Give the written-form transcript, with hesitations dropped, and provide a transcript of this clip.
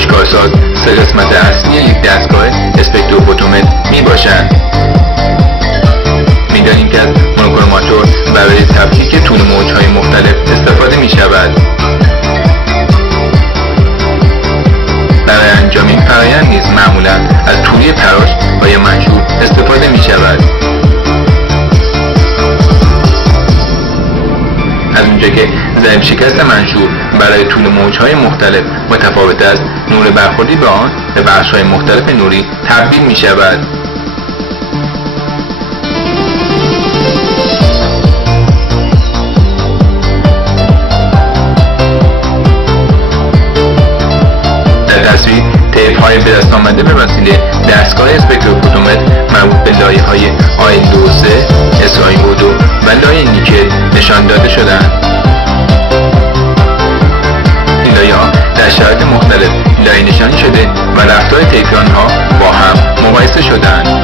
آشکارساز سه قسمت اصلی یک دستگاه اسپکتروفوتومتر می باشند. می‌دانیم که از مونوکروماتور برای تفکیک طول موج‌های مختلف استفاده می‌شود. برای انجام این فرآیند نیز معمولاً از توری تراش و یا منشور استفاده می‌شود. از اونجا که ضریب شکست منشور برای طول موج‌های مختلف متفاوت است، نور برخوردی به آن به بخش‌های مختلف نوری تبدیل می‌شود. تصویر طیف‌های به دست آمده به وسیله دستگاه اسپکتروفوتومتر مربوط به لایه‌های آیل-23، SiO2 و لایه نیکل نشان داده شدند. این لایه‌ها در شرایط مختلف لایه نشانی شده و رفتار طیفی آنها با هم مقایسه شدند.